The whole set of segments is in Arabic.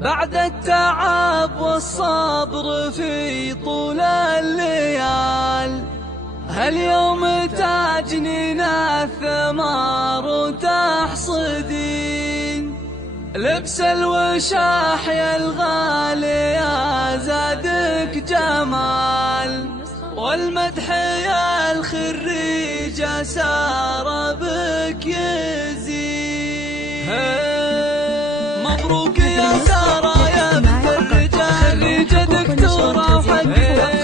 بعد التعب والصبر في طول الليال، هاليوم تاجنين الثمار وتحصدين. لبس الوشاح يا الغالي يا زادك جمال، والمدح يا الخريج سار بك يزين. مبروك يا سارة يا بنت الرجال، خريجة دكتورة وحقك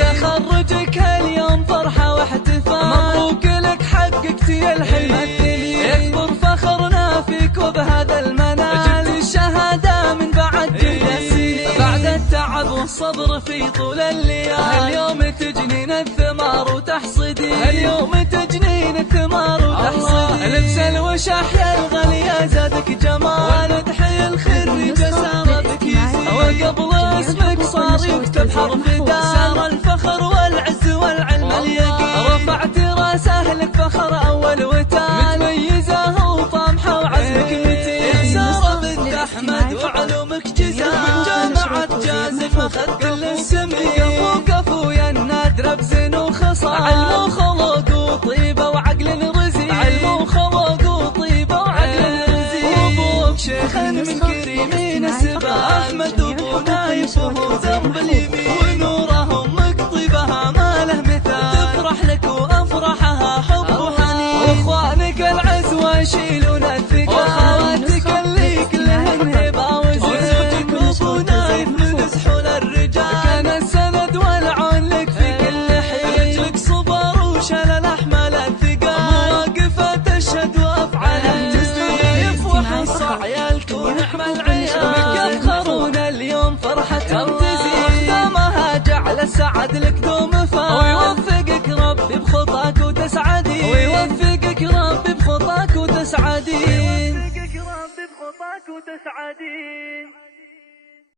تخرجك هاليوم فرحة واحتفال. مبروك لك حققتي الحلم الدليل، يكبر فخرنا فيك وبهذا المنال. جبت الشهادة من بعد جهد السنين، بعد التعب والصبر في طول الليال. هاليوم تجنين الثمار وتحصدين، هاليوم تجنين الثمار وتحصدين. لبس الوشاح يا الغالي يا زادك جمال، وتحيي الخريج سار بك يزين. وقبل اسمك صار يكتب حرف دال، سار الفخر والعز والعلم اليقين. رفعت راس اهلك فخر اول وتال، متميزه وطامحه وعزمك متين. ساره بنت احمد وعلومك جزال، من جامعه جازم اخذ كل السمين. وقفوا يا النادره بزين وخصال، علم وخلق وطيبه وعقل رزين. علم وخلق وطيبه وعقل رزين. وابوك شيخ من كريمين السبا، احمد ابو نايف وهو ذنب اليمين. ونوره امك طيبها ما له مثال، تفرح لك وافرحها حب وحنين. واخوانك العزوه يشيلون الثقال، واخواتك اللي كلهن هبه وزين. وزوجك ابو نايف من سحول الرجال، كان السند والعون لك في كل حين. رجلك صبر وشال الاحمال الثقال، مواقفه تشهد وافعالها تزين. وحصى عيالك ونحمل عيال، يفخرون اليوم فرحتهم تزين. ختامها جعل السعد لك دوم فال، ويوفقك ربي بخطاك وتسعدين. ويوفقك ربي بخطاك وتسعدين.